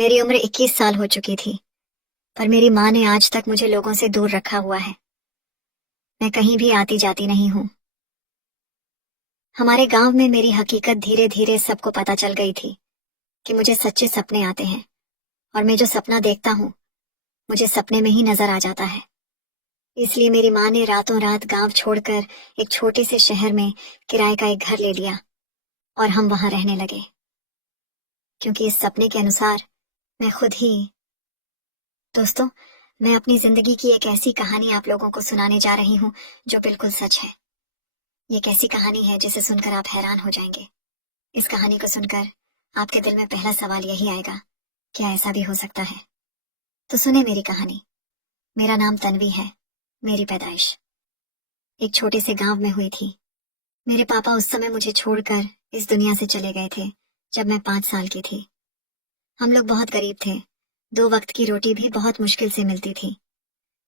मेरी उम्र 21 साल हो चुकी थी, पर मेरी माँ ने आज तक मुझे लोगों से दूर रखा हुआ है। मैं कहीं भी आती जाती नहीं हूँ। हमारे गांव में मेरी हकीकत धीरे धीरे सबको पता चल गई थी कि मुझे सच्चे सपने आते हैं, और मैं जो सपना देखता हूँ मुझे सपने में ही नजर आ जाता है। इसलिए मेरी माँ ने रातों रात गांव छोड़कर एक छोटे से शहर में किराए का एक घर ले लिया और हम वहां रहने लगे, क्योंकि इस सपने के अनुसार मैं खुद ही। दोस्तों, मैं अपनी जिंदगी की एक ऐसी कहानी आप लोगों को सुनाने जा रही हूँ जो बिल्कुल सच है। ये एक ऐसी कहानी है जिसे सुनकर आप हैरान हो जाएंगे। इस कहानी को सुनकर आपके दिल में पहला सवाल यही आएगा, क्या ऐसा भी हो सकता है? तो सुने मेरी कहानी। मेरा नाम तन्वी है। मेरी पैदाइश एक छोटे से गांव में हुई थी। मेरे पापा उस समय मुझे छोड़कर इस दुनिया से चले गए थे जब मैं 5 साल की थी। हम लोग बहुत गरीब थे। 2 वक्त की रोटी भी बहुत मुश्किल से मिलती थी।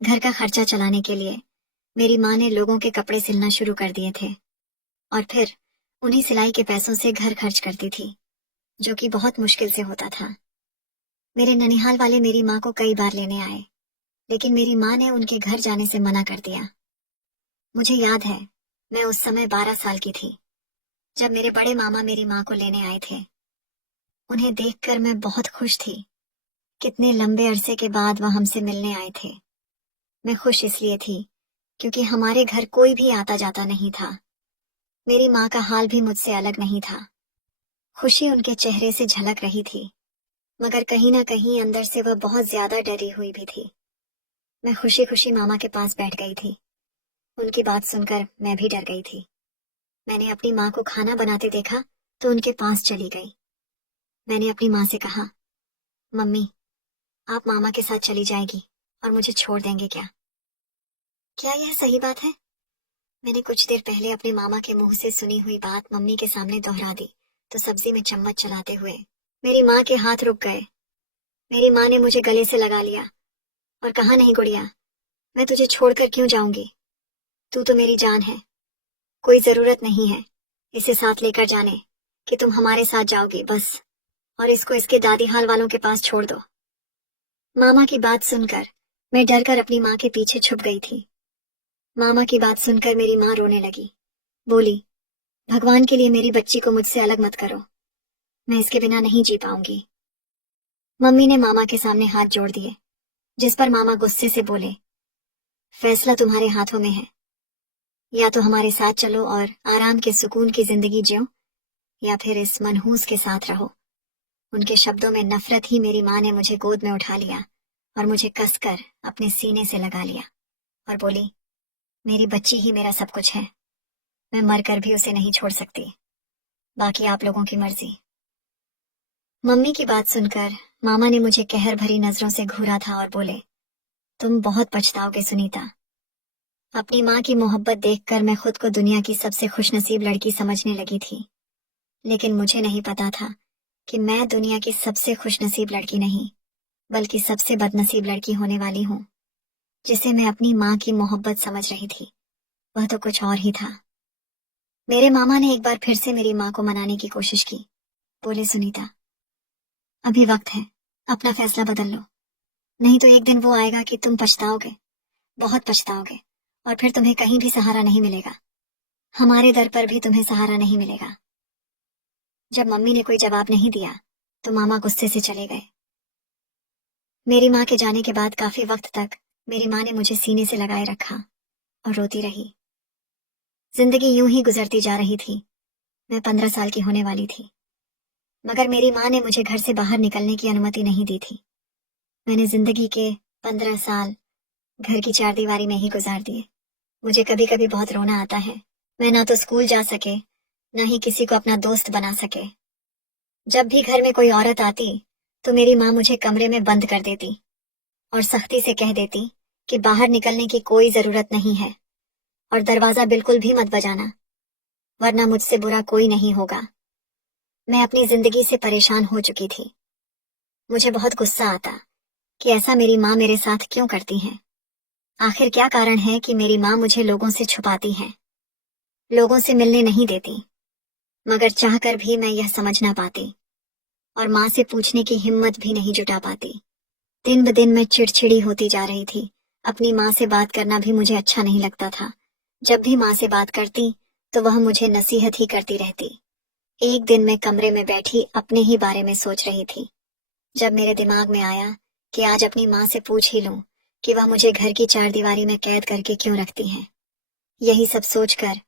घर का खर्चा चलाने के लिए मेरी माँ ने लोगों के कपड़े सिलना शुरू कर दिए थे, और फिर उन्हीं सिलाई के पैसों से घर खर्च करती थी, जो कि बहुत मुश्किल से होता था। मेरे ननिहाल वाले मेरी माँ को कई बार लेने आए, लेकिन मेरी माँ ने उनके घर जाने से मना कर दिया। मुझे याद है, मैं उस समय 12 साल की थी जब मेरे बड़े मामा मेरी माँ को लेने आए थे। उन्हें देखकर मैं बहुत खुश थी। कितने लंबे अरसे के बाद वह हमसे मिलने आए थे। मैं खुश इसलिए थी क्योंकि हमारे घर कोई भी आता जाता नहीं था। मेरी माँ का हाल भी मुझसे अलग नहीं था। खुशी उनके चेहरे से झलक रही थी, मगर कहीं ना कहीं अंदर से वह बहुत ज्यादा डरी हुई भी थी। मैं खुशी खुशी मामा के पास बैठ गई थी। उनकी बात सुनकर मैं भी डर गई थी। मैंने अपनी माँ को खाना बनाते देखा तो उनके पास चली गई। मैंने अपनी माँ से कहा, मम्मी, आप मामा के साथ चली जाएगी और मुझे छोड़ देंगे क्या? क्या यह सही बात है? मैंने कुछ देर पहले अपने मामा के मुंह से सुनी हुई बात मम्मी के सामने दोहरा दी तो सब्जी में चम्मच चलाते हुए मेरी माँ के हाथ रुक गए। मेरी माँ ने मुझे गले से लगा लिया और कहा, नहीं गुड़िया, मैं तुझे छोड़कर क्यों जाऊंगी? तू तो मेरी जान है। कोई जरूरत नहीं है इसे साथ लेकर जाने कि तुम हमारे साथ जाओगी, बस। और इसको इसके दादी हाल वालों के पास छोड़ दो। मामा की बात सुनकर मैं डरकर अपनी माँ के पीछे छुप गई थी। मामा की बात सुनकर मेरी माँ रोने लगी। बोली, भगवान के लिए मेरी बच्ची को मुझसे अलग मत करो, मैं इसके बिना नहीं जी पाऊंगी। मम्मी ने मामा के सामने हाथ जोड़ दिए, जिस पर मामा गुस्से से बोले, फैसला तुम्हारे हाथों में है। या तो हमारे साथ चलो और आराम के सुकून की जिंदगी जियो, या फिर इस मनहूस के साथ रहो। उनके शब्दों में नफरत ही मेरी माँ ने मुझे गोद में उठा लिया और मुझे कसकर अपने सीने से लगा लिया और बोली, मेरी बच्ची ही मेरा सब कुछ है। मैं मरकर भी उसे नहीं छोड़ सकती। बाकी आप लोगों की मर्जी। मम्मी की बात सुनकर मामा ने मुझे कहर भरी नजरों से घूरा था और बोले, तुम बहुत पछताओगे सुनीता। अपनी माँ की मोहब्बत देखकर मैं खुद को दुनिया की सबसे खुशनसीब लड़की समझने लगी थी, लेकिन मुझे नहीं पता था कि मैं दुनिया की सबसे खुशनसीब लड़की नहीं, बल्कि सबसे बदनसीब लड़की होने वाली हूँ। जिसे मैं अपनी माँ की मोहब्बत समझ रही थी, वह तो कुछ और ही था। मेरे मामा ने एक बार फिर से मेरी माँ को मनाने की कोशिश की। बोले, सुनीता, अभी वक्त है, अपना फैसला बदल लो, नहीं तो एक दिन वो आएगा कि तुम पछताओगे, बहुत पछताओगे, और फिर तुम्हें कहीं भी सहारा नहीं मिलेगा। हमारे दर पर भी तुम्हें सहारा नहीं मिलेगा। जब मम्मी ने कोई जवाब नहीं दिया तो मामा गुस्से से चले गए। मेरी माँ के जाने के बाद काफी वक्त तक मेरी माँ ने मुझे सीने से लगाए रखा और रोती रही। जिंदगी यूं ही गुजरती जा रही थी। मैं 15 साल की होने वाली थी, मगर मेरी माँ ने मुझे घर से बाहर निकलने की अनुमति नहीं दी थी। मैंने जिंदगी के 15 साल घर की चारदीवारी में ही गुजार दिए। मुझे कभी कभी बहुत रोना आता है। मैं ना तो स्कूल जा सके, ना ही किसी को अपना दोस्त बना सके। जब भी घर में कोई औरत आती तो मेरी माँ मुझे कमरे में बंद कर देती और सख्ती से कह देती कि बाहर निकलने की कोई जरूरत नहीं है और दरवाजा बिल्कुल भी मत बजाना, वरना मुझसे बुरा कोई नहीं होगा। मैं अपनी जिंदगी से परेशान हो चुकी थी। मुझे बहुत गुस्सा आता कि ऐसा मेरी माँ मेरे साथ क्यों करती हैं। आखिर क्या कारण है कि मेरी माँ मुझे लोगों से छुपाती हैं, लोगों से मिलने नहीं देती, मगर चाहकर भी मैं यह समझ ना पाती और माँ से पूछने की हिम्मत भी नहीं जुटा पाती। दिन ब दिन मैं चिड़चिड़ी होती जा रही थी। अपनी माँ से बात करना भी मुझे अच्छा नहीं लगता था। जब भी माँ से बात करती तो वह मुझे नसीहत ही करती रहती। एक दिन मैं कमरे में बैठी अपने ही बारे में सोच रही थी, जब मेरे दिमाग में आया कि आज अपनी माँ से पूछ ही लूं कि वह मुझे घर की चारदीवारी में कैद करके क्यों रखती हैं। यही सब सोचकर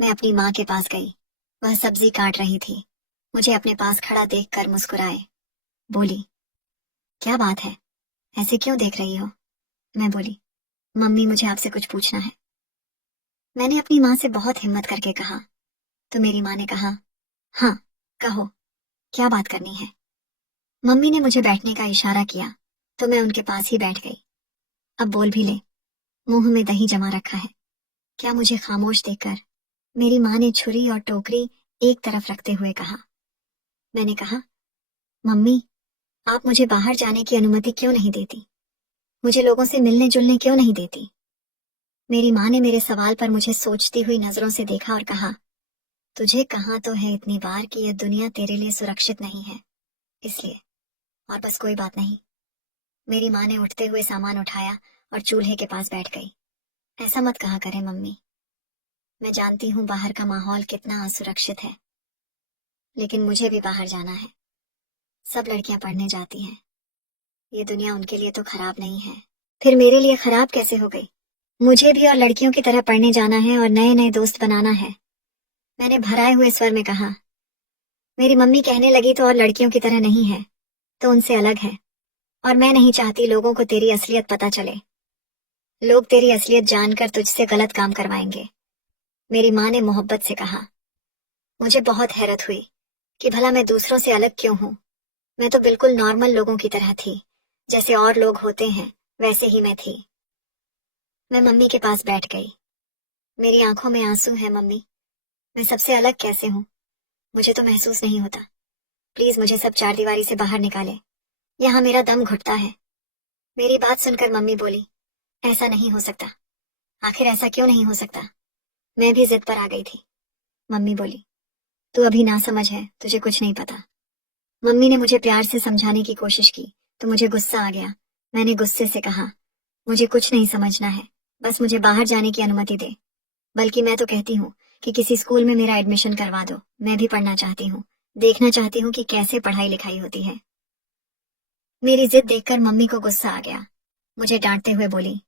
मैं अपनी माँ के पास गई। वह सब्जी काट रही थी। मुझे अपने पास खड़ा देखकर मुस्कुराए। बोली, क्या बात है, ऐसे क्यों देख रही हो? मैं बोली, मम्मी मुझे आपसे कुछ पूछना है। मैंने अपनी माँ से बहुत हिम्मत करके कहा। तो मेरी माँ ने कहा, हाँ कहो, क्या बात करनी है। मम्मी ने मुझे बैठने का इशारा किया तो मैं उनके पास ही बैठ गई। अब बोल भी ले, मुंह में दही जमा रखा है। क्या मुझे खामोश देखकर मेरी माँ ने छुरी और टोकरी एक तरफ रखते हुए कहा। मैंने कहा, मम्मी आप मुझे बाहर जाने की अनुमति क्यों नहीं देती? मुझे लोगों से मिलने जुलने क्यों नहीं देती? मेरी माँ ने मेरे सवाल पर मुझे सोचती हुई नजरों से देखा और कहा, तुझे कहा तो है इतनी बार कि यह दुनिया तेरे लिए सुरक्षित नहीं है, इसलिए। और बस कोई बात नहीं। मेरी माँ ने उठते हुए सामान उठाया और चूल्हे के पास बैठ गई। ऐसा मत कहा करे मम्मी, मैं जानती हूँ बाहर का माहौल कितना असुरक्षित है, लेकिन मुझे भी बाहर जाना है। सब लड़कियां पढ़ने जाती हैं, ये दुनिया उनके लिए तो खराब नहीं है, फिर मेरे लिए खराब कैसे हो गई? मुझे भी और लड़कियों की तरह पढ़ने जाना है और नए नए दोस्त बनाना है। मैंने भराए हुए स्वर में कहा। मेरी मम्मी कहने लगी, तो और लड़कियों की तरह नहीं है, तो उनसे अलग है, और मैं नहीं चाहती लोगों को तेरी असलियत पता चले। लोग तेरी असलियत जानकर तुझसे गलत काम करवाएंगे। मेरी माँ ने मोहब्बत से कहा। मुझे बहुत हैरत हुई कि भला मैं दूसरों से अलग क्यों हूँ। मैं तो बिल्कुल नॉर्मल लोगों की तरह थी, जैसे और लोग होते हैं वैसे ही मैं थी। मैं मम्मी के पास बैठ गई। मेरी आंखों में आंसू हैं मम्मी, मैं सबसे अलग कैसे हूँ? मुझे तो महसूस नहीं होता। प्लीज मुझे सब चारदीवारी से बाहर निकाले, यहाँ मेरा दम घुटता है। मेरी बात सुनकर मम्मी बोली, ऐसा नहीं हो सकता। आखिर ऐसा क्यों नहीं हो सकता? मैं भी जिद पर आ गई थी। मम्मी बोली, तू अभी ना समझ है, तुझे कुछ नहीं पता। मम्मी ने मुझे प्यार से समझाने की कोशिश की तो मुझे गुस्सा आ गया। मैंने गुस्से से कहा, मुझे कुछ नहीं समझना है, बस मुझे बाहर जाने की अनुमति दे। बल्कि मैं तो कहती हूँ कि किसी स्कूल में मेरा एडमिशन करवा दो, मैं भी पढ़ना चाहती हूँ, देखना चाहती हूँ कि कैसे पढ़ाई लिखाई होती है। मेरी जिद देखकर मम्मी को गुस्सा आ गया। मुझे डांटते हुए बोली,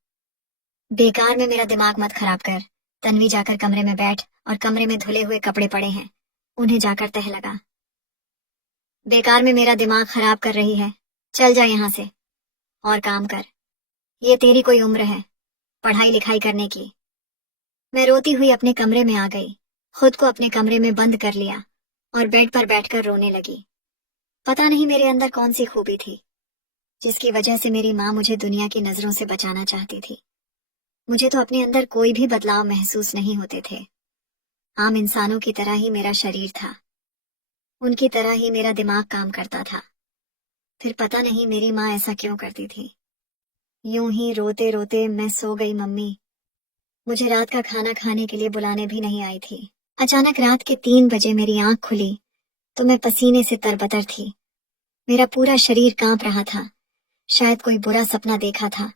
बेकार में मेरा दिमाग मत खराब कर। तन्वी जाकर कमरे में बैठ, और कमरे में धुले हुए कपड़े पड़े हैं, उन्हें जाकर तह लगा। बेकार में मेरा दिमाग खराब कर रही है, चल जा यहाँ से और काम कर। ये तेरी कोई उम्र है पढ़ाई लिखाई करने की? मैं रोती हुई अपने कमरे में आ गई, खुद को अपने कमरे में बंद कर लिया और बेड पर बैठकर रोने लगी। पता नहीं मेरे अंदर कौन सी खूबी थी जिसकी वजह से मेरी माँ मुझे दुनिया की नजरों से बचाना चाहती थी। मुझे तो अपने अंदर कोई भी बदलाव महसूस नहीं होते थे। आम इंसानों की तरह ही मेरा शरीर था, उनकी तरह ही मेरा दिमाग काम करता था। फिर पता नहीं मेरी माँ ऐसा क्यों करती थी। यूं ही रोते रोते मैं सो गई मम्मी। मुझे रात का खाना खाने के लिए बुलाने भी नहीं आई थी। अचानक रात के 3 बजे मेरी आंख खुली तो मैं पसीने से तरबतर थी। मेरा पूरा शरीर कांप रहा था। शायद कोई बुरा सपना देखा था।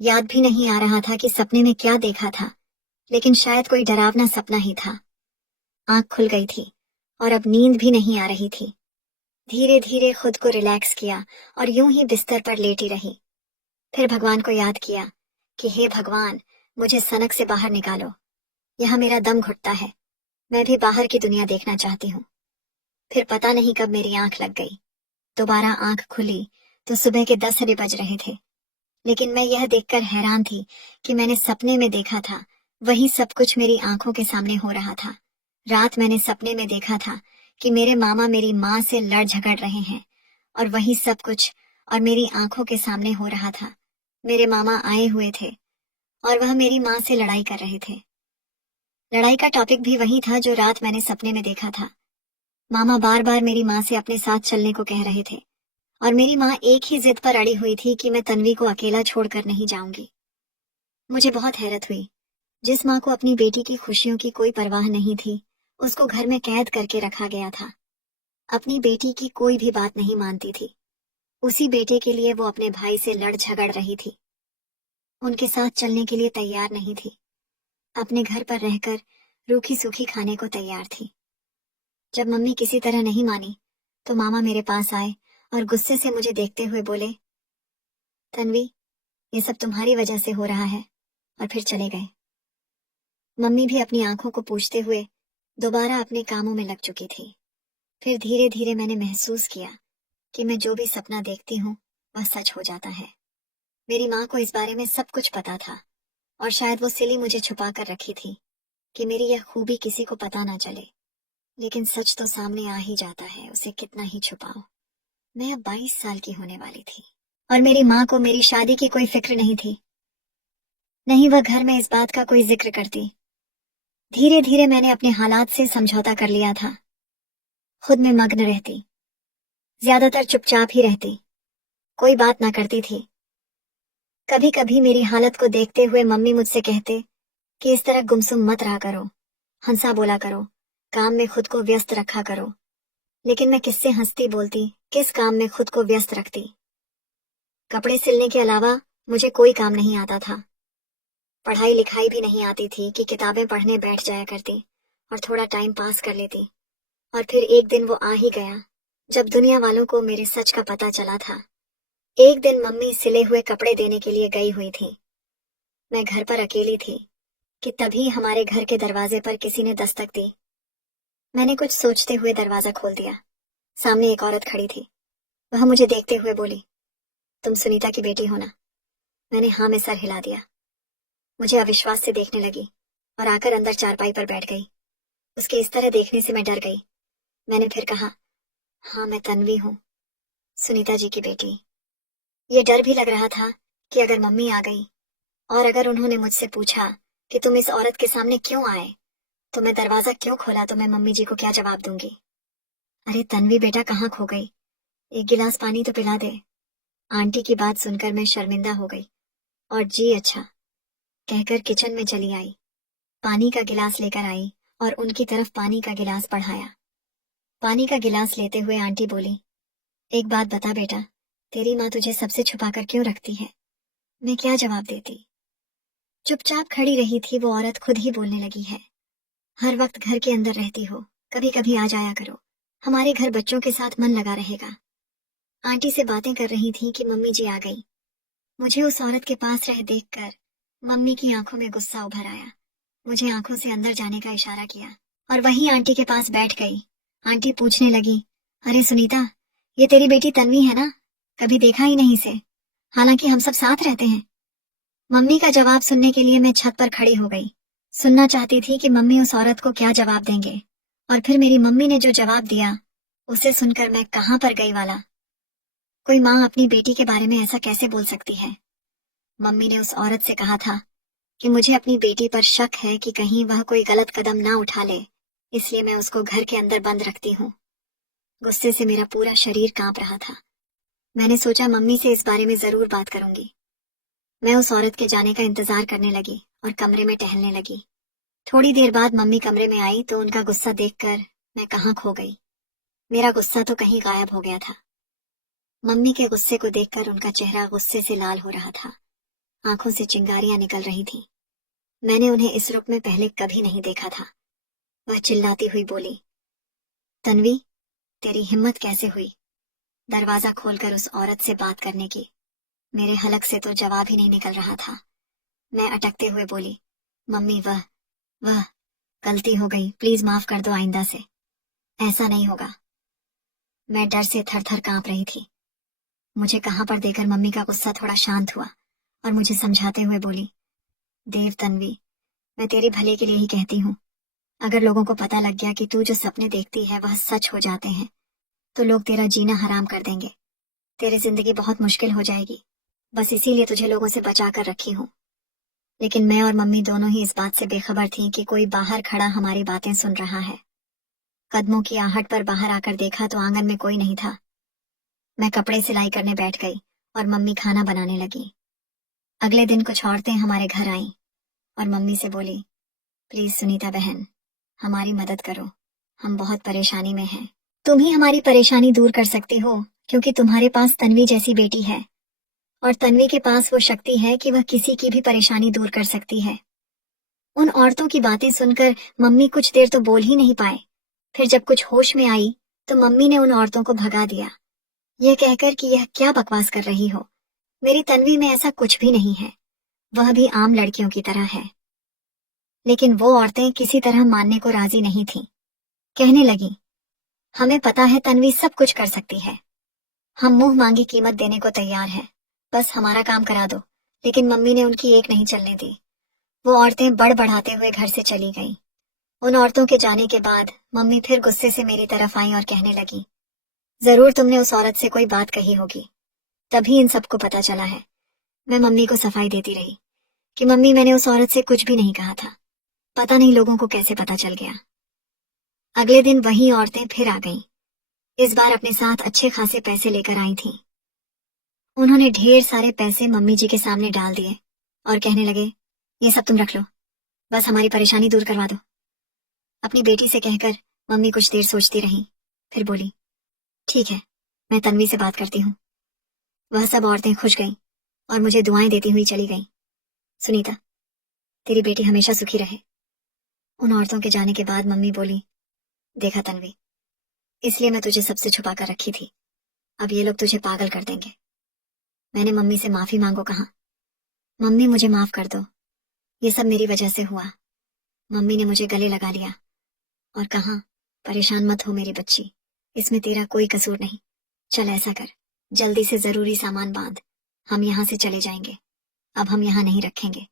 याद भी नहीं आ रहा था कि सपने में क्या देखा था, लेकिन शायद कोई डरावना सपना ही था। आंख खुल गई थी और अब नींद भी नहीं आ रही थी। धीरे धीरे खुद को रिलैक्स किया और यूं ही बिस्तर पर लेटी रही। फिर भगवान को याद किया कि हे भगवान, मुझे सनक से बाहर निकालो, यहाँ मेरा दम घुटता है, मैं भी बाहर की दुनिया देखना चाहती हूँ। फिर पता नहीं कब मेरी आंख लग गई। दोबारा आंख खुली तो सुबह के 10 बज रहे थे, लेकिन मैं यह देखकर हैरान थी कि मैंने सपने में देखा था वही सब कुछ मेरी आंखों के सामने हो रहा था। रात मैंने सपने में देखा था कि मेरे मामा मेरी माँ से लड़ झगड़ रहे हैं, और वही सब कुछ और मेरी आंखों के सामने हो रहा था। मेरे मामा आए हुए थे और वह मेरी माँ से लड़ाई कर रहे थे। लड़ाई का टॉपिक भी वही था जो रात मैंने सपने में देखा था। मामा बार बार मेरी माँ से अपने साथ चलने को कह रहे थे, और मेरी माँ एक ही जिद पर अड़ी हुई थी कि मैं तन्वी को अकेला छोड़कर नहीं जाऊंगी। मुझे बहुत हैरत हुई। जिस माँ को अपनी बेटी की खुशियों की कोई परवाह नहीं थी, उसको घर में कैद करके रखा गया था। अपनी बेटी की कोई भी बात नहीं मानती थी। उसी बेटे के लिए वो अपने भाई से लड़ झगड़ रही थी, उनके साथ चलने के लिए तैयार नहीं थी, अपने घर पर रहकर रूखी सूखी खाने को तैयार थी। जब मम्मी किसी तरह नहीं मानी तो मामा मेरे पास आए और गुस्से से मुझे देखते हुए बोले, तन्वी, ये सब तुम्हारी वजह से हो रहा है, और फिर चले गए। मम्मी भी अपनी आंखों को पूछते हुए दोबारा अपने कामों में लग चुकी थी। फिर धीरे धीरे मैंने महसूस किया कि मैं जो भी सपना देखती हूँ वह सच हो जाता है। मेरी माँ को इस बारे में सब कुछ पता था, और शायद वो सिली मुझे छुपा कर रखी थी कि मेरी यह खूबी किसी को पता ना चले। लेकिन सच तो सामने आ ही जाता है, उसे कितना ही छुपाओ। मैं अब 22 साल की होने वाली थी और मेरी माँ को मेरी शादी की कोई फिक्र नहीं थी, नहीं वह घर में इस बात का कोई जिक्र करती। धीरे धीरे मैंने अपने हालात से समझौता कर लिया था, खुद में मग्न रहती, ज्यादातर चुपचाप ही रहती, कोई बात ना करती थी। कभी कभी मेरी हालत को देखते हुए मम्मी मुझसे कहते कि इस तरह गुमसुम मत रहा करो, हंसा बोला करो, काम में खुद को व्यस्त रखा करो। लेकिन मैं किससे हंसती बोलती, किस काम में खुद को व्यस्त रखती। कपड़े सिलने के अलावा मुझे कोई काम नहीं आता था। पढ़ाई लिखाई भी नहीं आती थी कि किताबें पढ़ने बैठ जाया करती और थोड़ा टाइम पास कर लेती। और फिर एक दिन वो आ ही गया जब दुनिया वालों को मेरे सच का पता चला था। एक दिन मम्मी सिले हुए कपड़े देने के लिए गई हुई थी। मैं घर पर अकेली थी कि तभी हमारे घर के दरवाजे पर किसी ने दस्तक दी। मैंने कुछ सोचते हुए दरवाजा खोल दिया। सामने एक औरत खड़ी थी। वह मुझे देखते हुए बोली, तुम सुनीता की बेटी हो ना? मैंने हाँ में सर हिला दिया। मुझे अविश्वास से देखने लगी और आकर अंदर चारपाई पर बैठ गई। उसके इस तरह देखने से मैं डर गई। मैंने फिर कहा, हाँ मैं तन्वी हूँ, सुनीता जी की बेटी। ये डर भी लग रहा था कि अगर मम्मी आ गई और अगर उन्होंने मुझसे पूछा कि तुम इस औरत के सामने क्यों आए, तो मैं दरवाजा क्यों खोला, तो मैं मम्मी जी को क्या जवाब दूंगी। अरे तन्वी बेटा कहाँ खो गई, एक गिलास पानी तो पिला दे। आंटी की बात सुनकर मैं शर्मिंदा हो गई और जी अच्छा कहकर किचन में चली आई। पानी का गिलास लेकर आई और उनकी तरफ पानी का गिलास बढ़ाया। पानी का गिलास लेते हुए आंटी बोली, एक बात बता बेटा, तेरी माँ तुझे सबसे छुपाकर क्यों रखती है? मैं क्या जवाब देती। चुपचाप खड़ी रही थी वो औरत खुद ही बोलने लगी है, हर वक्त घर के अंदर रहती हो, कभी कभी आ जाया करो, हमारे घर बच्चों के साथ मन लगा रहेगा। आंटी से बातें कर रही थी कि मम्मी जी आ गई। मुझे उस औरत के पास रह देखकर मम्मी की आंखों में गुस्सा उभर आया। मुझे आंखों से अंदर जाने का इशारा किया और वहीं आंटी के पास बैठ गई। आंटी पूछने लगी, अरे सुनीता, ये तेरी बेटी तन्वी है ना? कभी देखा ही नहीं इसे, हालांकि हम सब साथ रहते हैं। मम्मी का जवाब सुनने के लिए मैं छत पर खड़ी हो गई। सुनना चाहती थी कि मम्मी उस औरत को क्या जवाब देंगे, और फिर मेरी मम्मी ने जो जवाब दिया उसे सुनकर मैं कहां पर गई वाला। कोई माँ अपनी बेटी के बारे में ऐसा कैसे बोल सकती है? मम्मी ने उस औरत से कहा था कि मुझे अपनी बेटी पर शक है कि कहीं वह कोई गलत कदम ना उठा ले, इसलिए मैं उसको घर के अंदर बंद रखती हूँ। गुस्से से मेरा पूरा शरीर कांप रहा था। मैंने सोचा मम्मी से इस बारे में जरूर बात करूंगी। मैं उस औरत के जाने का इंतजार करने लगी और कमरे में टहलने लगी। थोड़ी देर बाद मम्मी कमरे में आई तो उनका गुस्सा देखकर मैं कहाँ खो गई। मेरा गुस्सा तो कहीं गायब हो गया था। मम्मी के गुस्से को देखकर उनका चेहरा गुस्से से लाल हो रहा था, आंखों से चिंगारियां निकल रही थीं। मैंने उन्हें इस रूप में पहले कभी नहीं देखा था। वह चिल्लाती हुई बोली, तन्वी, तेरी हिम्मत कैसे हुई दरवाजा खोलकर उस औरत से बात करने की? मेरे हलक से तो जवाब ही नहीं निकल रहा था। मैं अटकते हुए बोली, मम्मी वह गलती हो गई, प्लीज माफ कर दो आइंदा से, ऐसा नहीं होगा। मैं डर से थर थर कांप रही थी। मुझे कहां पर देकर मम्मी का गुस्सा थोड़ा शांत हुआ और मुझे समझाते हुए बोली, देव तन्वी, मैं तेरे भले के लिए ही कहती हूँ। अगर लोगों को पता लग गया कि तू जो सपने देखती है वह सच हो जाते हैं, तो लोग तेरा जीना हराम कर देंगे, तेरी जिंदगी बहुत मुश्किल हो जाएगी। बस इसीलिए तुझे लोगों से बचा कर रखी हूँ। लेकिन मैं और मम्मी दोनों ही इस बात से बेखबर थी कि कोई बाहर खड़ा हमारी बातें सुन रहा है। कदमों की आहट पर बाहर आकर देखा तो आंगन में कोई नहीं था। मैं कपड़े सिलाई करने बैठ गई और मम्मी खाना बनाने लगी। अगले दिन कुछ औरतें हमारे घर आईं और मम्मी से बोली, प्लीज सुनीता बहन, हमारी मदद करो, हम बहुत परेशानी में हैं। तुम ही हमारी परेशानी दूर कर सकती हो, क्योंकि तुम्हारे पास तन्वी जैसी बेटी है और तन्वी के पास वो शक्ति है कि वह किसी की भी परेशानी दूर कर सकती है। उन औरतों की बातें सुनकर मम्मी कुछ देर तो बोल ही नहीं पाए। फिर जब कुछ होश में आई तो मम्मी ने उन औरतों को भगा दिया, यह कहकर कि यह क्या बकवास कर रही हो, मेरी तन्वी में ऐसा कुछ भी नहीं है, वह भी आम लड़कियों की तरह है। लेकिन वो औरतें किसी तरह मानने को राजी नहीं थीं। कहने लगी, हमें पता है तन्वी सब कुछ कर सकती है, हम मुंह मांगी कीमत देने को तैयार हैं, बस हमारा काम करा दो। लेकिन मम्मी ने उनकी एक नहीं चलने दी। वो औरतें बड़बड़ाते हुए घर से चली गईं। उन औरतों के जाने के बाद मम्मी फिर गुस्से से मेरी तरफ आई और कहने लगी, जरूर तुमने उस औरत से कोई बात कही होगी, तभी इन सबको पता चला है। मैं मम्मी को सफाई देती रही कि मम्मी मैंने उस औरत से कुछ भी नहीं कहा था, पता नहीं लोगों को कैसे पता चल गया। अगले दिन वही औरतें फिर आ गईं। इस बार अपने साथ अच्छे खासे पैसे लेकर आई थीं। उन्होंने ढेर सारे पैसे मम्मी जी के सामने डाल दिए और कहने लगे, ये सब तुम रख लो, बस हमारी परेशानी दूर करवा दो। अपनी बेटी से कहकर मम्मी कुछ देर सोचती रही, फिर बोली, ठीक है, मैं तन्वी से बात करती हूँ। वह सब औरतें खुश गईं और मुझे दुआएं देती हुई चली गईं। सुनीता, तेरी बेटी हमेशा सुखी रहे। उन औरतों के जाने के बाद मम्मी बोली, देखा तन्वी, इसलिए मैं तुझे सबसे छुपा कर रखी थी, अब ये लोग तुझे पागल कर देंगे। मैंने मम्मी से माफी मांगो कहा, मम्मी मुझे माफ कर दो, ये सब मेरी वजह से हुआ। मम्मी ने मुझे गले लगा लिया और कहा, परेशान मत हो मेरी बच्ची, इसमें तेरा कोई कसूर नहीं। चल ऐसा कर, जल्दी से जरूरी सामान बांध, हम यहाँ से चले जाएंगे, अब हम यहाँ नहीं रखेंगे।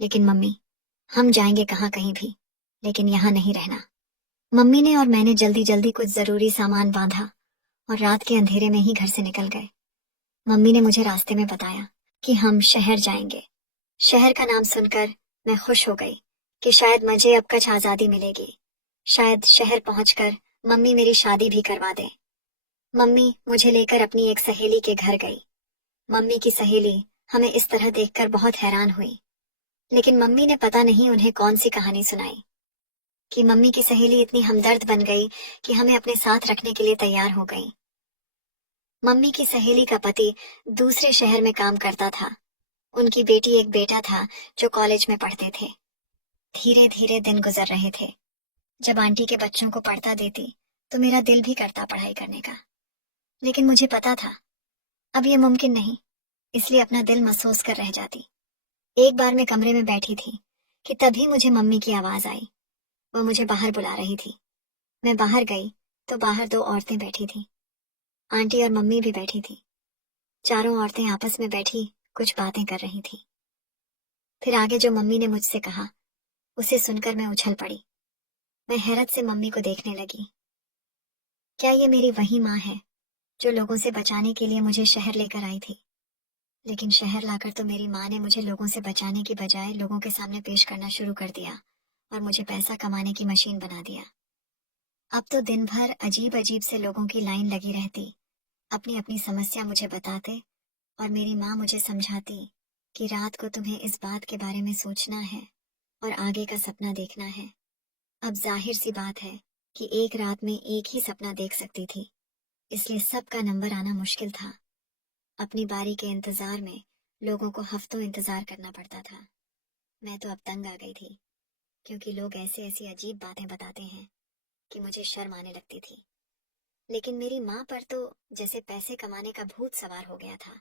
लेकिन मम्मी, हम जाएंगे कहाँ कहीं भी, लेकिन यहाँ नहीं रहना। मम्मी ने और मैंने जल्दी जल्दी कुछ जरूरी सामान बांधा और रात के अंधेरे में ही घर से निकल गए। मम्मी ने मुझे रास्ते में बताया कि हम शहर जाएंगे। शहर का नाम सुनकर मैं खुश हो गई कि शायद मुझे अब कुछ आजादी मिलेगी। शायद शहर पहुंचकर मम्मी मेरी शादी भी करवा दे। मम्मी मुझे लेकर अपनी एक सहेली के घर गई। मम्मी की सहेली हमें इस तरह देखकर बहुत हैरान हुई, लेकिन मम्मी ने पता नहीं उन्हें कौन सी कहानी सुनाई कि मम्मी की सहेली इतनी हमदर्द बन गई कि हमें अपने साथ रखने के लिए तैयार हो गई। मम्मी की सहेली का पति दूसरे शहर में काम करता था। उनकी बेटी एक बेटा था जो कॉलेज में पढ़ते थे। धीरे धीरे दिन गुजर रहे थे। जब आंटी के बच्चों को पढ़ता देती तो मेरा दिल भी करता पढ़ाई करने का, लेकिन मुझे पता था अब ये मुमकिन नहीं, इसलिए अपना दिल महसूस कर रह जाती। एक बार मैं कमरे में बैठी थी कि तभी मुझे मम्मी की आवाज आई। वो मुझे बाहर बुला रही थी। मैं बाहर गई तो बाहर दो औरतें बैठी थीं। आंटी और मम्मी भी बैठी थी। चारों औरतें आपस में बैठी कुछ बातें कर रही थी। फिर आगे जो मम्मी ने मुझसे कहा उसे सुनकर मैं उछल पड़ी। मैं हैरत से मम्मी को देखने लगी। क्या ये मेरी वही माँ है जो लोगों से बचाने के लिए मुझे शहर लेकर आई थी? लेकिन शहर लाकर तो मेरी माँ ने मुझे लोगों से बचाने की बजाय लोगों के सामने पेश करना शुरू कर दिया और मुझे पैसा कमाने की मशीन बना दिया। अब तो दिन भर अजीब अजीब से लोगों की लाइन लगी रहती, अपनी अपनी समस्या मुझे बताते और मेरी माँ मुझे समझाती कि रात को तुम्हें इस बात के बारे में सोचना है और आगे का सपना देखना है। अब जाहिर सी बात है कि एक रात में एक ही सपना देख सकती थी, इसलिए सबका नंबर आना मुश्किल था। अपनी बारी के इंतजार में लोगों को हफ्तों इंतजार करना पड़ता था। मैं तो अब तंग आ गई थी, क्योंकि लोग ऐसी ऐसी अजीब बातें बताते हैं कि मुझे शर्म आने लगती थी। लेकिन मेरी माँ पर तो जैसे पैसे कमाने का भूत सवार हो गया था।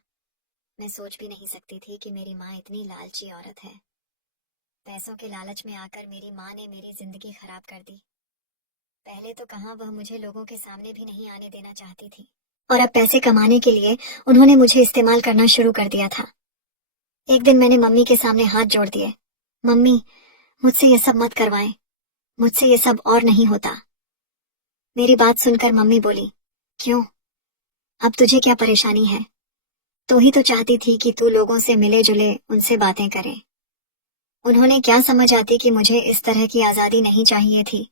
मैं सोच भी नहीं सकती थी कि मेरी माँ इतनी लालची औरत है। पैसों के लालच में आकर मेरी माँ ने मेरी जिंदगी खराब कर दी। पहले तो कहाँ वह मुझे लोगों के सामने भी नहीं आने देना चाहती थी, और अब पैसे कमाने के लिए उन्होंने मुझे इस्तेमाल करना शुरू कर दिया था। एक दिन मैंने मम्मी के सामने हाथ जोड़ दिए, मम्मी मुझसे ये सब मत करवाएं, मुझसे ये सब और नहीं होता। मेरी बात सुनकर मम्मी बोली, क्यों, अब तुझे क्या परेशानी है? तू ही तो चाहती थी कि तू लोगों से मिले जुले, उनसे बातें करे। उन्होंने क्या समझ आती कि मुझे इस तरह की आजादी नहीं चाहिए थी।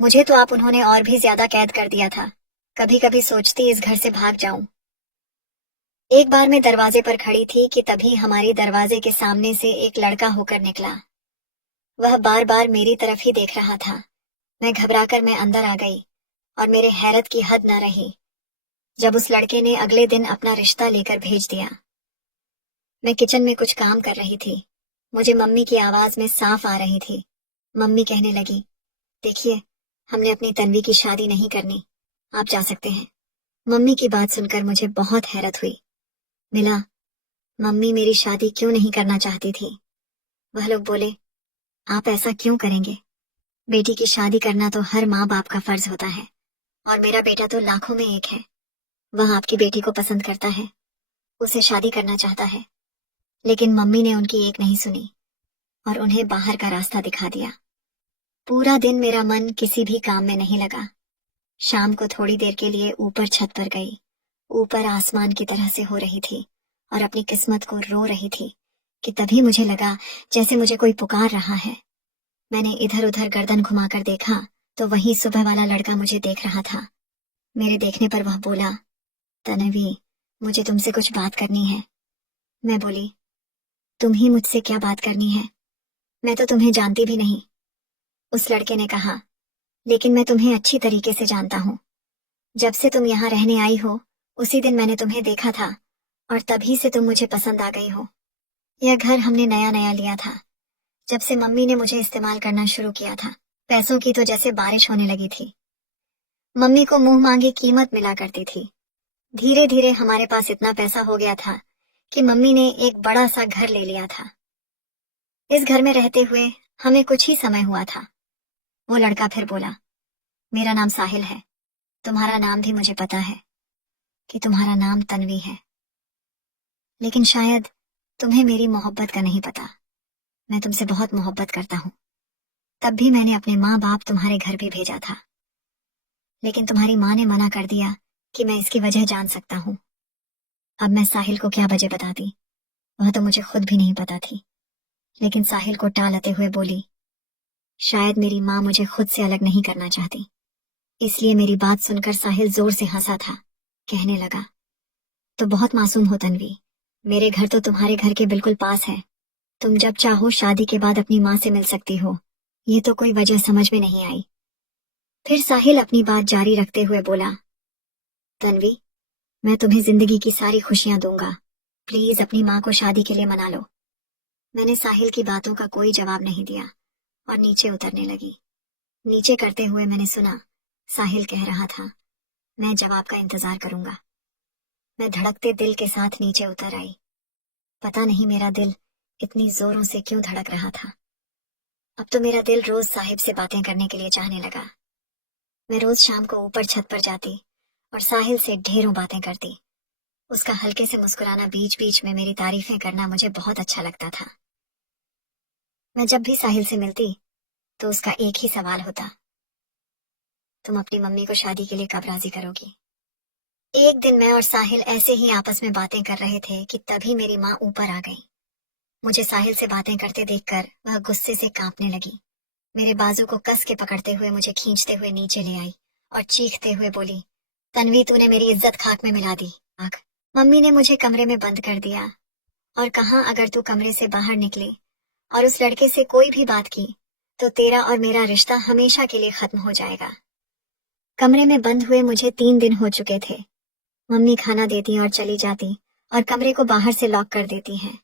मुझे तो आप उन्होंने और भी ज्यादा कैद कर दिया था। कभी कभी सोचती इस घर से भाग जाऊं। एक बार मैं दरवाजे पर खड़ी थी कि तभी हमारे दरवाजे के सामने से एक लड़का होकर निकला। वह बार बार मेरी तरफ ही देख रहा था। मैं घबराकर अंदर आ गई और मेरे हैरत की हद न रही जब उस लड़के ने अगले दिन अपना रिश्ता लेकर भेज दिया। मैं किचन में कुछ काम कर रही थी। मुझे मम्मी की आवाज में साफ आ रही थी। मम्मी कहने लगी, देखिए, हमने अपनी तन्वी की शादी नहीं करनी, आप जा सकते हैं। मम्मी की बात सुनकर मुझे बहुत हैरत हुई। मिला, मम्मी मेरी शादी क्यों नहीं करना चाहती थी? वह लोग बोले, आप ऐसा क्यों करेंगे? बेटी की शादी करना तो हर माँ बाप का फर्ज होता है, और मेरा बेटा तो लाखों में एक है। वह आपकी बेटी को पसंद करता है, उसे शादी करना चाहता है। लेकिन मम्मी ने उनकी एक नहीं सुनी और उन्हें बाहर का रास्ता दिखा दिया। पूरा दिन मेरा मन किसी भी काम में नहीं लगा। शाम को थोड़ी देर के लिए ऊपर छत पर गई। ऊपर आसमान की तरह से हो रही थी और अपनी किस्मत को रो रही थी कि तभी मुझे लगा जैसे मुझे कोई पुकार रहा है। मैंने इधर उधर गर्दन घुमाकर देखा तो वही सुबह वाला लड़का मुझे देख रहा था। मेरे देखने पर वह बोला, तन्वी, मुझे तुमसे कुछ बात करनी है। मैं बोली, तुम ही मुझसे क्या बात करनी है? मैं तो तुम्हें जानती भी नहीं। उस लड़के ने कहा, लेकिन मैं तुम्हें अच्छी तरीके से जानता हूँ। जब से तुम यहाँ रहने आई हो उसी दिन मैंने तुम्हें देखा था और तभी से तुम मुझे पसंद आ गई हो। यह घर हमने नया नया लिया था। जब से मम्मी ने मुझे इस्तेमाल करना शुरू किया था, पैसों की तो जैसे बारिश होने लगी थी। मम्मी को मुंह मांगी कीमत मिला करती थी। धीरे धीरे हमारे पास इतना पैसा हो गया था कि मम्मी ने एक बड़ा सा घर ले लिया था। इस घर में रहते हुए हमें कुछ ही समय हुआ था। वो लड़का फिर बोला, मेरा नाम साहिल है। तुम्हारा नाम भी मुझे पता है कि तुम्हारा नाम तन्वी है, लेकिन शायद तुम्हें मेरी मोहब्बत का नहीं पता। मैं तुमसे बहुत मोहब्बत करता हूँ। तब भी मैंने अपने माँ बाप तुम्हारे घर भी भेजा था, लेकिन तुम्हारी माँ ने मना कर दिया कि मैं इसकी वजह जान सकता हूँ। अब मैं साहिल को क्या वजह बताती, वह तो मुझे खुद भी नहीं पता थी। लेकिन साहिल को टालते हुए बोली, शायद मेरी माँ मुझे खुद से अलग नहीं करना चाहती। इसलिए मेरी बात सुनकर साहिल जोर से हंसा था। कहने लगा, तो बहुत मासूम हो तन्वी। मेरे घर तो तुम्हारे घर के बिल्कुल पास है। तुम जब चाहो शादी के बाद अपनी माँ से मिल सकती हो। ये तो कोई वजह समझ में नहीं आई। फिर साहिल अपनी बात जारी रखते हुए बोला, तन्वी, मैं तुम्हें जिंदगी की सारी खुशियां दूंगा। प्लीज अपनी माँ को शादी के लिए मना लो। मैंने साहिल की बातों का कोई जवाब नहीं दिया और नीचे उतरने लगी। नीचे करते हुए मैंने सुना साहिल कह रहा था, मैं जवाब का इंतजार करूंगा। मैं धड़कते दिल के साथ नीचे उतर आई। पता नहीं मेरा दिल इतनी जोरों से क्यों धड़क रहा था। अब तो मेरा दिल रोज साहिब से बातें करने के लिए चाहने लगा। मैं रोज शाम को ऊपर छत पर जाती और साहिल से ढेरों बातें करती। उसका हल्के से मुस्कुराना, बीच बीच में मेरी तारीफें करना मुझे बहुत अच्छा लगता था। मैं जब भी साहिल से मिलती तो उसका एक ही सवाल होता, तुम अपनी मम्मी को शादी के लिए कब राजी करोगी? एक दिन मैं और साहिल ऐसे ही आपस में बातें कर रहे थे कि तभी मेरी माँ ऊपर आ गई। मुझे साहिल से बातें करते देखकर वह गुस्से से कांपने लगी। मेरे बाजू को कस के पकड़ते हुए मुझे खींचते हुए नीचे ले आई और चीखते हुए बोली, तन्वी, तूने मेरी इज्जत खाक में मिला दी। मम्मी ने मुझे कमरे में बंद कर दिया और कहा, अगर तू कमरे से बाहर निकली और उस लड़के से कोई भी बात की तो तेरा और मेरा रिश्ता हमेशा के लिए खत्म हो जाएगा। कमरे में बंद हुए मुझे 3 दिन हो चुके थे। मम्मी खाना देती और चली जाती और कमरे को बाहर से लॉक कर देती हैं।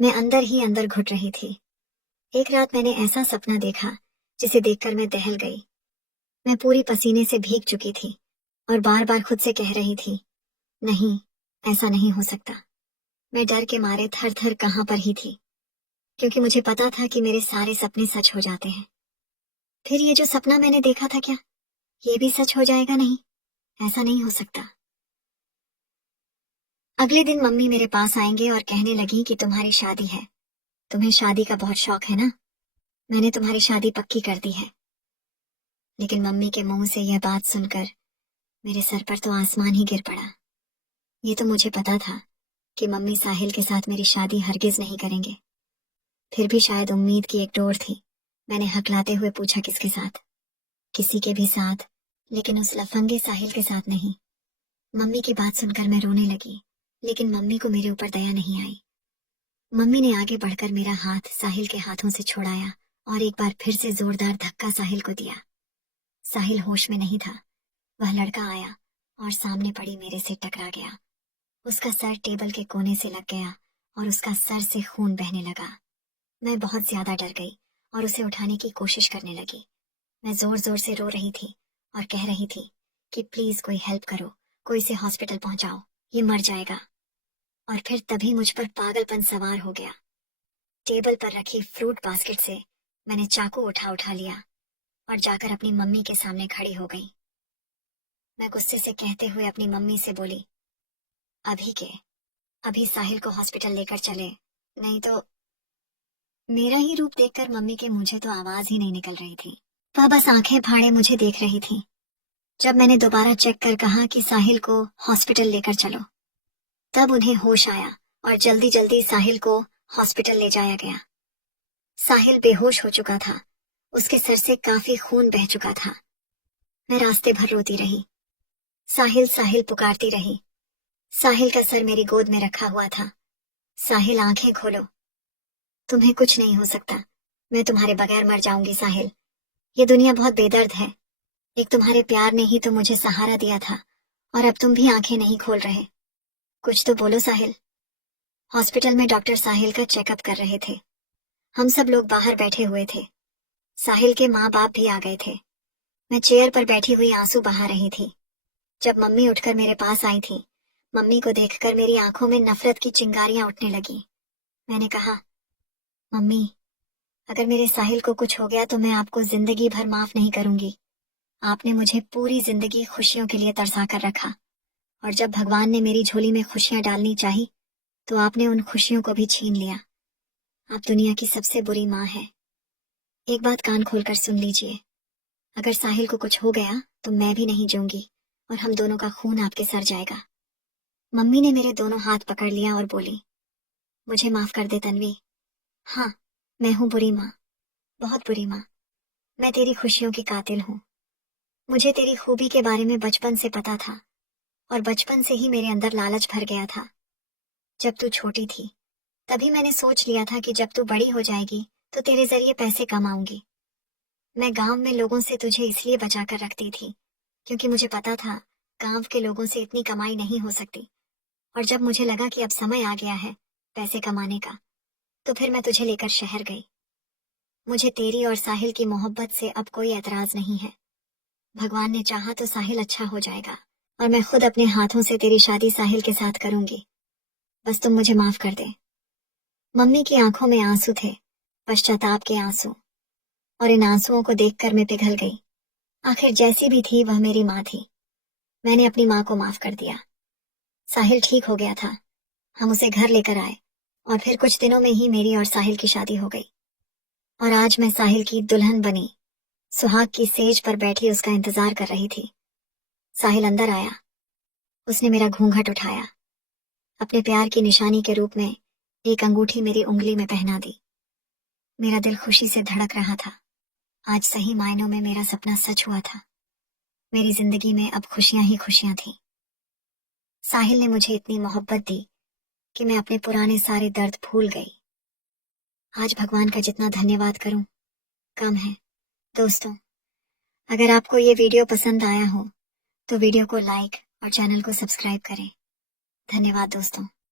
मैं अंदर ही अंदर घुट रही थी। एक रात मैंने ऐसा सपना देखा जिसे देखकर मैं दहल गई। मैं पूरी पसीने से भीग चुकी थी और बार बार खुद से कह रही थी, नहीं, ऐसा नहीं हो सकता। मैं डर के मारे थर थर कहाँ पर ही थी, क्योंकि मुझे पता था कि मेरे सारे सपने सच हो जाते हैं। फिर ये जो सपना मैंने देखा था, क्या ये भी सच हो जाएगा? नहीं, ऐसा नहीं हो सकता। अगले दिन मम्मी मेरे पास आएंगे और कहने लगी कि तुम्हारी शादी है, तुम्हें शादी का बहुत शौक है ना, मैंने तुम्हारी शादी पक्की कर दी है। लेकिन मम्मी के मुंह से यह बात सुनकर मेरे सर पर तो आसमान ही गिर पड़ा। ये तो मुझे पता था कि मम्मी साहिल के साथ मेरी शादी हरगिज नहीं करेंगे। फिर भी शायद उम्मीद की एक डोर थी। मैंने हकलाते हुए पूछा, किसके साथ? किसी के भी साथ, लेकिन उस लफंगे साहिल के साथ नहीं। मम्मी की बात सुनकर मैं रोने लगी, लेकिन मम्मी को मेरे ऊपर दया नहीं आई। मम्मी ने आगे बढ़कर मेरा हाथ साहिल के हाथों से छुड़ाया और एक बार फिर से जोरदार धक्का साहिल को दिया। साहिल होश में नहीं था, वह लड़का आया और सामने पड़ी मेरे से टकरा गया। उसका सर टेबल के कोने से लग गया और उसका सर से खून बहने लगा। मैं बहुत ज्यादा डर गई और उसे उठाने की कोशिश करने लगी। मैं जोर जोर से रो रही थी और कह रही थी कि प्लीज कोई हेल्प करो, कोई इसे हॉस्पिटल पहुंचाओ, ये मर जाएगा। और फिर तभी मुझ पर पागलपन सवार हो गया। टेबल पर रखी फ्रूट बास्केट से मैंने चाकू उठा उठा लिया और जाकर अपनी मम्मी के सामने खड़ी हो गई। मैं गुस्से से कहते हुए अपनी मम्मी से बोली, अभी साहिल को हॉस्पिटल लेकर चले, नहीं तो। मेरा ही रूप देखकर मम्मी के मुझे तो आवाज ही नहीं निकल रही थी। वह बस आंखें फाड़े मुझे देख रही थी। जब मैंने दोबारा चेक कर कहा कि साहिल को हॉस्पिटल लेकर चलो, तब उन्हें होश आया और जल्दी जल्दी साहिल को हॉस्पिटल ले जाया गया। साहिल बेहोश हो चुका था, उसके सर से काफी खून बह चुका था। मैं रास्ते भर रोती रही, साहिल साहिल पुकारती रही। साहिल का सर मेरी गोद में रखा हुआ था। साहिल, आंखें खोलो, तुम्हें कुछ नहीं हो सकता, मैं तुम्हारे बगैर मर जाऊंगी साहिल। ये दुनिया बहुत बेदर्द है। एक तुम्हारे प्यार ने ही तो मुझे सहारा दिया था और अब तुम भी आंखें नहीं खोल रहे। कुछ तो बोलो साहिल। हॉस्पिटल में डॉक्टर साहिल का चेकअप कर रहे थे। हम सब लोग बाहर बैठे हुए थे। साहिल के माँ बाप भी आ गए थे। मैं चेयर पर बैठी हुई आंसू बहा रही थी। जब मम्मी उठकर मेरे पास आई थी, मम्मी को देखकर मेरी आंखों में नफरत की चिंगारियां उठने लगी। मैंने कहा, मम्मी, अगर मेरे साहिल को कुछ हो गया तो मैं आपको जिंदगी भर माफ नहीं करूंगी। आपने मुझे पूरी जिंदगी खुशियों के लिए तरसा कर रखा और जब भगवान ने मेरी झोली में खुशियां डालनी चाही तो आपने उन खुशियों को भी छीन लिया। आप दुनिया की सबसे बुरी माँ है। एक बात कान खोलकर सुन लीजिए, अगर साहिल को कुछ हो गया तो मैं भी नहीं जीऊंगी और हम दोनों का खून आपके सर जाएगा। मम्मी ने मेरे दोनों हाथ पकड़ लिया और बोली, मुझे माफ कर दे तन्वी। हाँ, मैं हूँ बुरी माँ, बहुत बुरी माँ। मैं तेरी खुशियों की कातिल हूँ। मुझे तेरी खूबी के बारे में बचपन से पता था और बचपन से ही मेरे अंदर लालच भर गया था। जब तू छोटी थी तभी मैंने सोच लिया था कि जब तू बड़ी हो जाएगी तो तेरे जरिए पैसे कमाऊंगी। मैं गांव में लोगों से तुझे इसलिए बचा कर रखती थी क्योंकि मुझे पता था गांव के लोगों से इतनी कमाई नहीं हो सकती। और जब मुझे लगा कि अब समय आ गया है पैसे कमाने का, तो फिर मैं तुझे लेकर शहर गई। मुझे तेरी और साहिल की मोहब्बत से अब कोई एतराज नहीं है। भगवान ने चाहा तो साहिल अच्छा हो जाएगा और मैं खुद अपने हाथों से तेरी शादी साहिल के साथ करूंगी। बस तुम मुझे माफ कर दे। मम्मी की आंखों में आंसू थे, पश्चाताप के आंसू, और इन आंसुओं को देखकर मैं पिघल गई। आखिर जैसी भी थी वह मेरी माँ थी। मैंने अपनी माँ को माफ कर दिया। साहिल ठीक हो गया था। हम उसे घर लेकर आए और फिर कुछ दिनों में ही मेरी और साहिल की शादी हो गई। और आज मैं साहिल की दुल्हन बनी, सुहाग की सेज पर बैठी उसका इंतजार कर रही थी। साहिल अंदर आया, उसने मेरा घूंघट उठाया, अपने प्यार की निशानी के रूप में एक अंगूठी मेरी उंगली में पहना दी। मेरा दिल खुशी से धड़क रहा था। आज सही मायनों में मेरा सपना सच हुआ था। मेरी जिंदगी में अब खुशियां ही खुशियां थी। साहिल ने मुझे इतनी मोहब्बत दी कि मैं अपने पुराने सारे दर्द भूल गई। आज भगवान का जितना धन्यवाद करूं कम है। दोस्तों, अगर आपको ये वीडियो पसंद आया हो तो वीडियो को लाइक और चैनल को सब्सक्राइब करें। धन्यवाद दोस्तों।